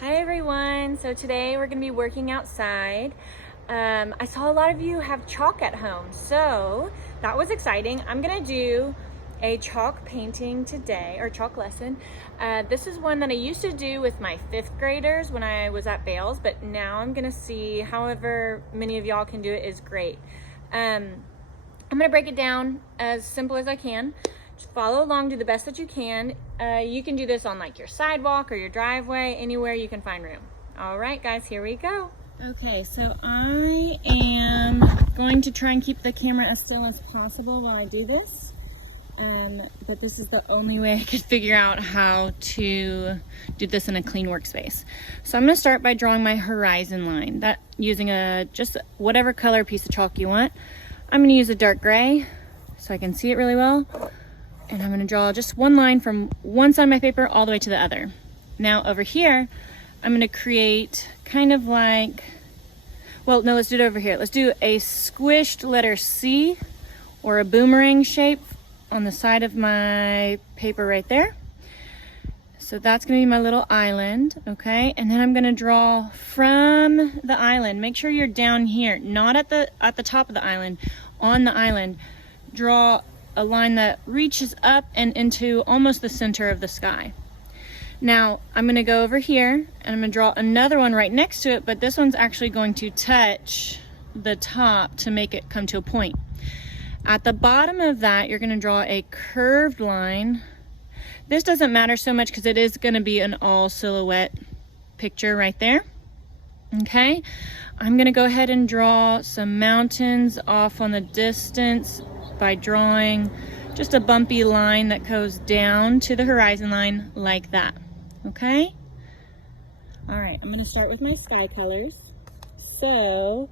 Hi everyone, so today we're going to be working outside. I saw a lot of you have chalk at home, so that was exciting. I'm going to do a chalk painting today, or chalk lesson. This is one that I used to do with my 5th graders when I was at Bales, but now I'm going to see however many of y'all can do it is great. I'm going to break it down as simple as I can. Just follow along, do the best that you can. You can do this on like your sidewalk or your driveway, anywhere you can find room. All right, guys, here we go. Okay, so I am going to try and keep the camera as still as possible while I do this. But this is the only way I could figure out how to do this in a clean workspace. So I'm going to start by drawing my horizon line, that using just whatever color piece of chalk you want. I'm going to use a dark gray so I can see it really well. And I'm going to draw just one line from one side of my paper all the way to the other. Now over here, I'm going to create kind of like, well, no, let's do it over here. Let's do a squished letter C or a boomerang shape on the side of my paper right there. So that's going to be my little island, okay? And then I'm going to draw from the island. Make sure you're down here, not at the top of the island, on the island. Draw a line that reaches up and into almost the center of the sky. Now I'm going to go over here and I'm going to draw another one right next to it, but this one's actually going to touch the top to make it come to a point. At the bottom of that, you're going to draw a curved line. This doesn't matter so much because it is going to be an all silhouette picture right there. Okay, I'm going to go ahead and draw some mountains off on the distance by drawing just a bumpy line that goes down to the horizon line like that. Okay? All right, I'm going to start with my sky colors. So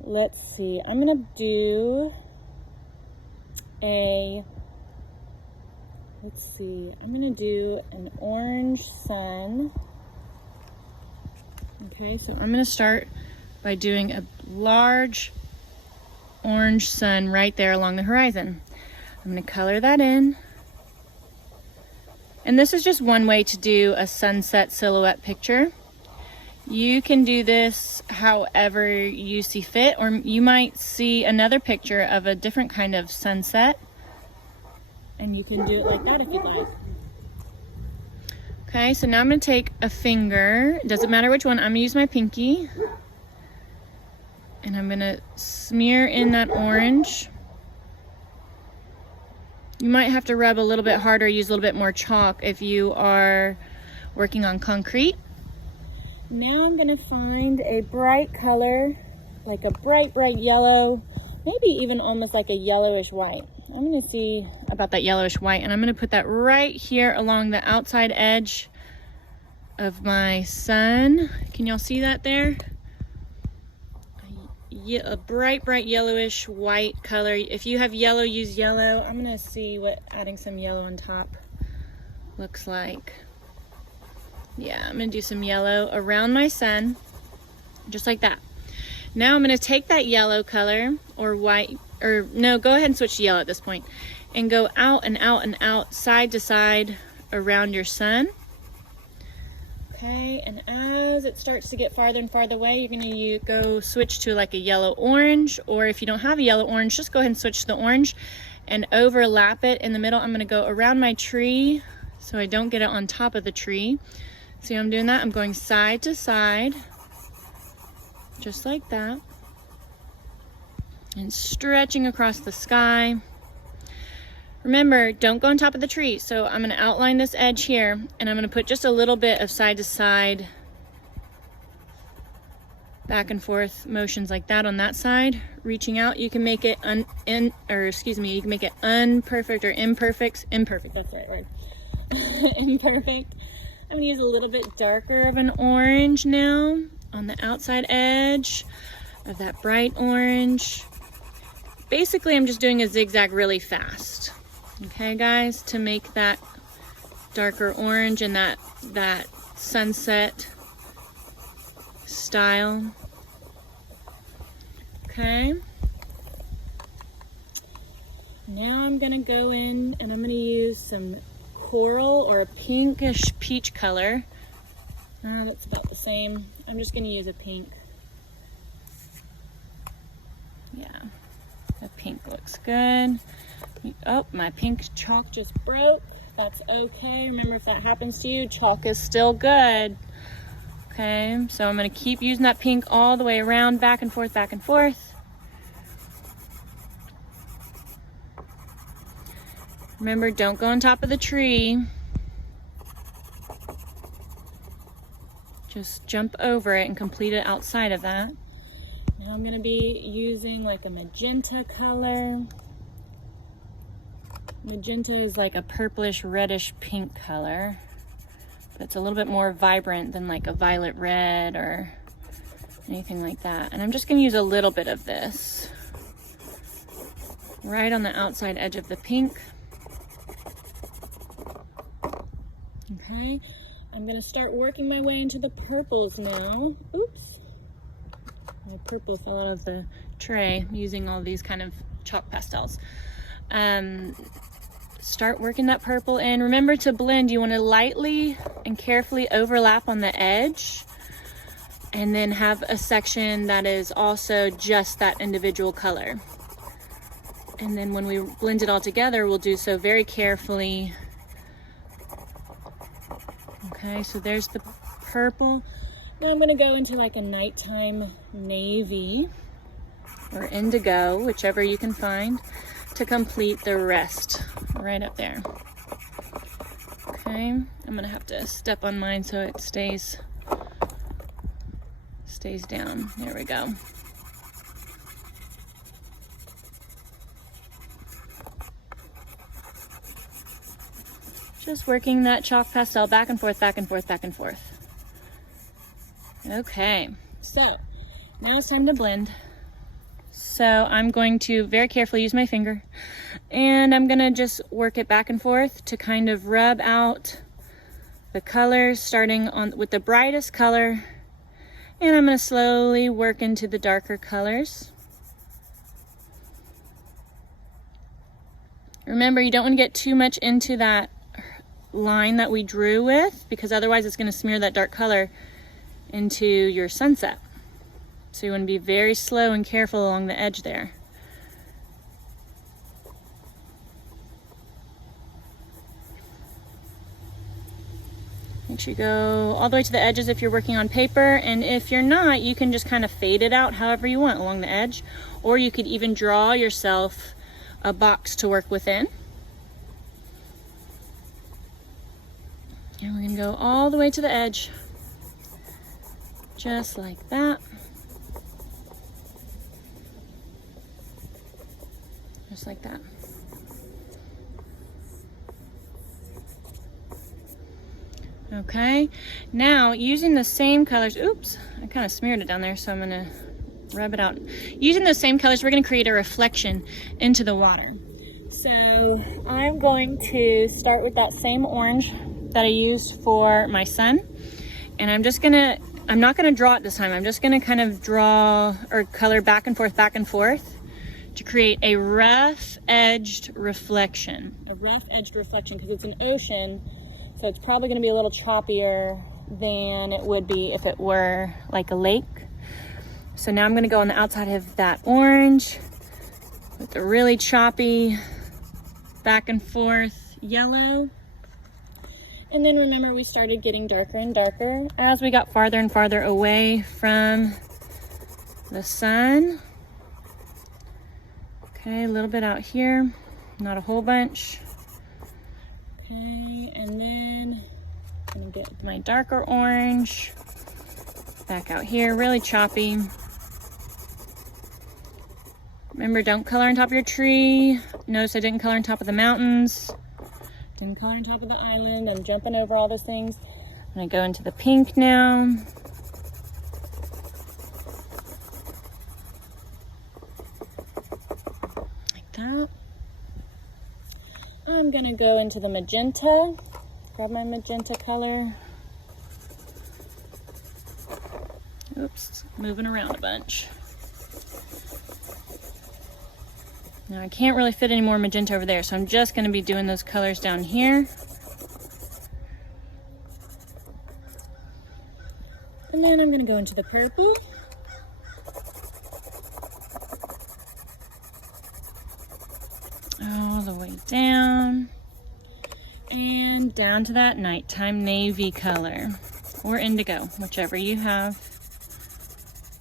let's see, I'm going to do I'm going to do an orange sun. Okay, so I'm going to start by doing a large orange sun right there along the horizon. I'm going to color that in. And this is just one way to do a sunset silhouette picture. You can do this however you see fit, or you might see another picture of a different kind of sunset, and you can do it like that if you'd like. Okay, so now I'm going to take a finger, it doesn't matter which one, I'm going to use my pinky, and I'm going to smear in that orange. You might have to rub a little bit harder, use a little bit more chalk if you are working on concrete. Now I'm going to find a bright color, like a bright yellow, maybe even almost like a yellowish white. I'm going to see about that yellowish white, and I'm going to put that right here along the outside edge of my sun. Can y'all see that there? A bright yellowish white color. If you have yellow, use yellow. I'm going to see what adding some yellow on top looks like. Yeah, I'm going to do some yellow around my sun, just like that. Now I'm going to take that yellow color, or white, or no, go ahead and switch to yellow at this point, and go out and out and out, side to side around your sun. Okay, and as it starts to get farther and farther away, you're going to go switch to like a yellow orange, or if you don't have a yellow orange, just go ahead and switch to the orange and overlap it in the middle. I'm going to go around my tree so I don't get it on top of the tree. See how I'm doing that? I'm going side to side, just like that, and stretching across the sky. Remember, don't go on top of the tree. So I'm going to outline this edge here, and I'm going to put just a little bit of side to side, back and forth motions like that on that side, reaching out. You can make it you can make it unperfect or imperfect. Imperfect, that's it, right? Imperfect. I'm going to use a little bit darker of an orange now on the outside edge of that bright orange. Basically, I'm just doing a zigzag really fast. Okay, guys, to make that darker orange and that sunset style. Okay. Now I'm going to go in and I'm going to use some coral or a pinkish peach color That's about the same. I'm just gonna use a pink. Yeah, the pink looks good. Oh, my pink chalk just broke. That's okay. Remember, if that happens to you, chalk is still good. Okay, so I'm gonna keep using that pink all the way around, back and forth, back and forth. Remember, don't go on top of the tree. Just jump over it and complete it outside of that. Now I'm gonna be using like a magenta color. Magenta is like a purplish reddish pink color, but it's a little bit more vibrant than like a violet red or anything like that. And I'm just gonna use a little bit of this right on the outside edge of the pink. Okay, I'm gonna start working my way into the purples now. Oops, my purple fell out of the tray using all these kind of chalk pastels. Start working that purple in. Remember to blend, you want to lightly and carefully overlap on the edge, and then have a section that is also just that individual color. And then when we blend it all together, we'll do so very carefully. Okay, so there's the purple. Now I'm gonna go into like a nighttime navy or indigo, whichever you can find, to complete the rest right up there. Okay, I'm gonna have to step on mine so it stays down. There we go. Just working that chalk pastel back and forth, back and forth, back and forth. Okay, so now it's time to blend. So I'm going to very carefully use my finger, and I'm gonna just work it back and forth to kind of rub out the colors, starting on with the brightest color, and I'm gonna slowly work into the darker colors. Remember, you don't want to get too much into that line that we drew with, because otherwise it's going to smear that dark color into your sunset. So you want to be very slow and careful along the edge there. Make sure you go all the way to the edges if you're working on paper, and if you're not, you can just kind of fade it out however you want along the edge, or you could even draw yourself a box to work within. And we're gonna go all the way to the edge, just like that. Just like that. Okay, now using the same colors, oops, I kind of smeared it down there, so I'm gonna rub it out. Using those same colors, we're gonna create a reflection into the water. So I'm going to start with that same orange that I used for my sun, and I'm not gonna draw it this time. I'm just gonna kind of draw or color back and forth to create a rough edged reflection. A rough edged reflection, because it's an ocean, so it's probably gonna be a little choppier than it would be if it were like a lake. So now I'm gonna go on the outside of that orange with the really choppy back and forth yellow. And then remember, we started getting darker and darker as we got farther and farther away from the sun. Okay, a little bit out here, not a whole bunch. Okay, and then I'm gonna get my darker orange back out here, really choppy. Remember, don't color on top of your tree. Notice I didn't color on top of the mountains. Didn't color on top of the island. I'm jumping over all those things. I'm gonna go into the pink now. Like that. I'm gonna go into the magenta. Grab my magenta color. Oops, moving around a bunch. Now I can't really fit any more magenta over there, so I'm just gonna be doing those colors down here. And then I'm gonna go into the purple. All the way down. And down to that nighttime navy color, or indigo, whichever you have.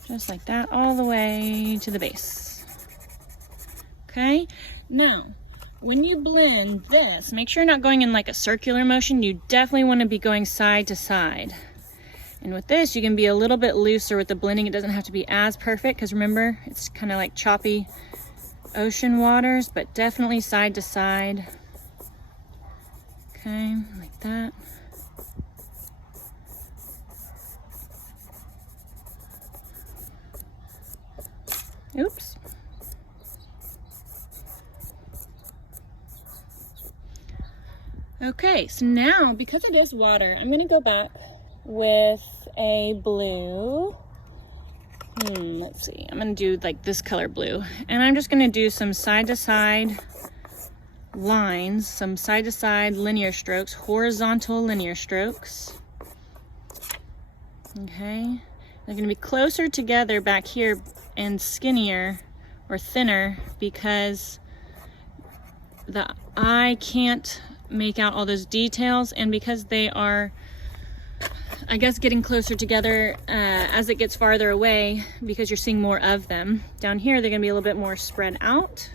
Just like that, all the way to the base. Okay, now, when you blend this, make sure you're not going in like a circular motion. You definitely want to be going side to side. And with this, you can be a little bit looser with the blending. It doesn't have to be as perfect, because remember, it's kind of like choppy ocean waters, but definitely side to side. Okay, like that. Oops. Okay, so now, because it is water, I'm gonna go back with a blue. Let's see, I'm gonna do like this color blue. And I'm just gonna do some side-to-side lines, some side-to-side linear strokes, horizontal linear strokes. Okay, they're gonna be closer together back here and skinnier or thinner because the eye can't make out all those details, and because they are, I guess, getting closer together as it gets farther away, because you're seeing more of them. Down here, they're gonna be a little bit more spread out.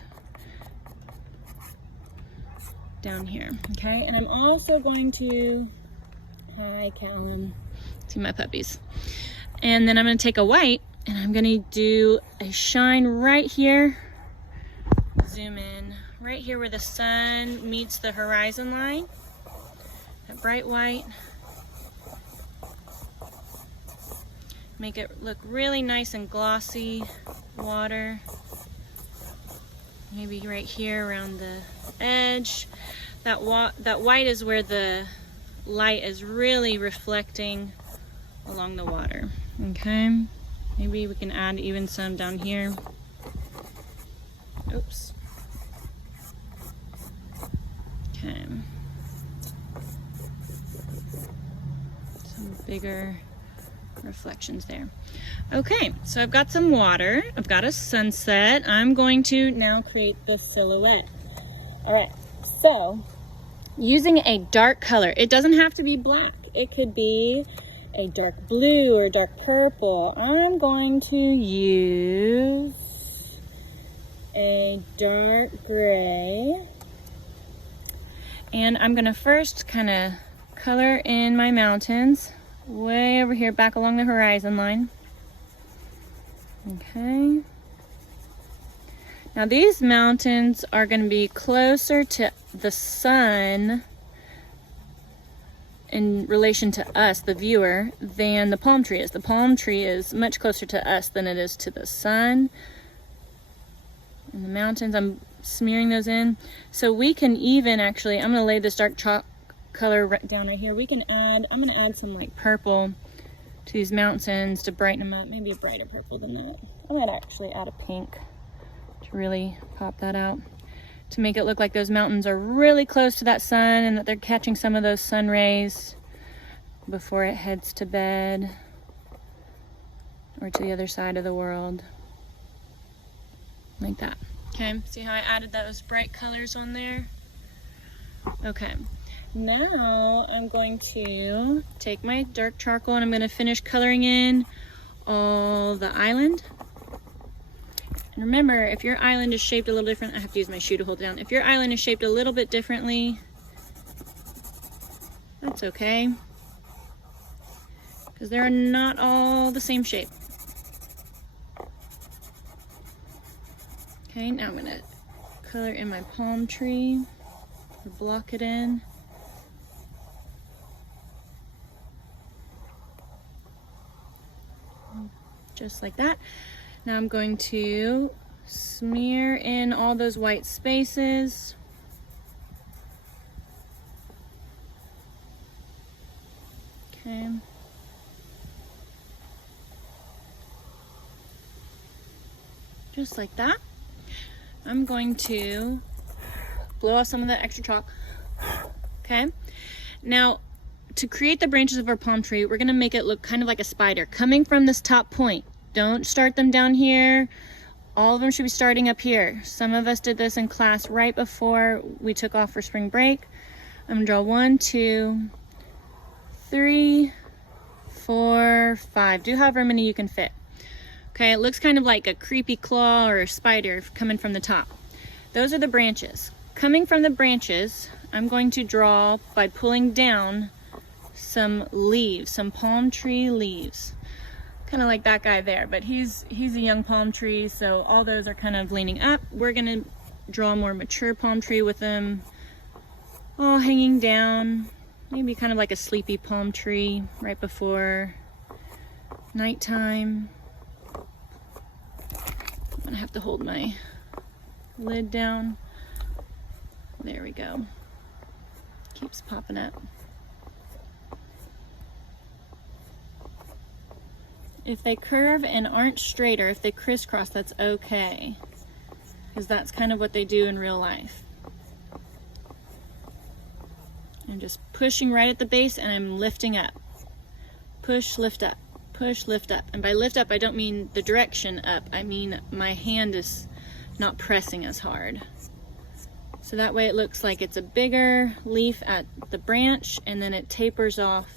Down here, okay? And I'm also going to, hi Callum, see my puppies. And then I'm gonna take a white and I'm gonna do a shine right here. Zoom in, right here where the sun meets the horizon line. That bright white. Make it look really nice and glossy water. Maybe right here around the edge. That white is where the light is really reflecting along the water. Okay, maybe we can add even some down here. Oops. Okay. Some bigger reflections there. Okay, so I've got some water, I've got a sunset. I'm going to now create the silhouette. All right, so using a dark color, it doesn't have to be black. It could be a dark blue or dark purple. I'm going to use a dark gray. And I'm gonna first kind of color in my mountains way over here back along the horizon line. Okay. Now these mountains are going to be closer to the sun in relation to us, the viewer, than the palm tree is. The palm tree is much closer to us than it is to the sun. And the mountains, I'm smearing those in. So we can even actually, I'm going to lay this dark chalk color right down right here. We can add, I'm going to add some like purple to these mountains to brighten them up. Maybe a brighter purple than that. I might actually add a pink to really pop that out, to make it look like those mountains are really close to that sun and that they're catching some of those sun rays before it heads to bed or to the other side of the world. Like that. Okay, see how I added those bright colors on there? Okay, now I'm going to take my dark charcoal and I'm going to finish coloring in all the island. And remember, if your island is shaped a little different, I have to use my shoe to hold it down. If your island is shaped a little bit differently, that's okay, because they're not all the same shape. Okay, now I'm gonna color in my palm tree, or block it in. Just like that. Now I'm going to smear in all those white spaces. Okay. Just like that. I'm going to blow off some of that extra chalk. Okay. Now, to create the branches of our palm tree, we're gonna make it look kind of like a spider coming from this top point. Don't start them down here. All of them should be starting up here. Some of us did this in class right before we took off for spring break. I'm gonna draw 1, 2, 3, 4, 5. Do however many you can fit. Okay, it looks kind of like a creepy claw or a spider coming from the top. Those are the branches. Coming from the branches, I'm going to draw by pulling down some leaves, some palm tree leaves. Kind of like that guy there, but he's a young palm tree, so all those are kind of leaning up. We're gonna draw a more mature palm tree with them all hanging down, maybe kind of like a sleepy palm tree right before nighttime. I'm gonna have to hold my lid down. There we go. Keeps popping up. If they curve and aren't straight, or if they crisscross, that's okay, because that's kind of what they do in real life. I'm just pushing right at the base and I'm lifting up. Push, lift up, push, lift up. And by lift up, I don't mean the direction up. I mean my hand is not pressing as hard. So that way it looks like it's a bigger leaf at the branch, and then it tapers off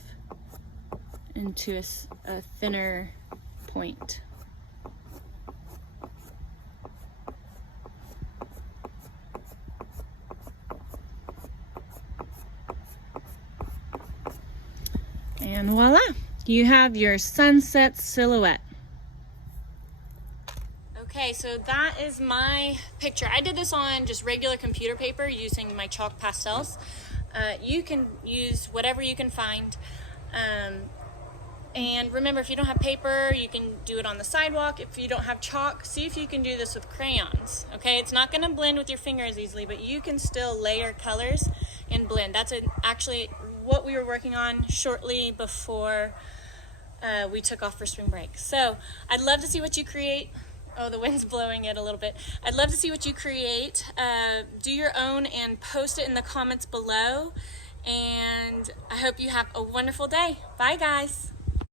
into a thinner point. And voila, you have your sunset silhouette. Okay, so that is my picture. I did this on just regular computer paper using my chalk pastels. You can use whatever you can find. And remember, if you don't have paper, you can do it on the sidewalk. If you don't have chalk, see if you can do this with crayons, okay? It's not gonna blend with your fingers easily, but you can still layer colors and blend. That's actually what we were working on shortly before we took off for spring break. So I'd love to see what you create. Oh, the wind's blowing it a little bit. I'd love to see what you create. Do your own and post it in the comments below. And I hope you have a wonderful day. Bye, guys.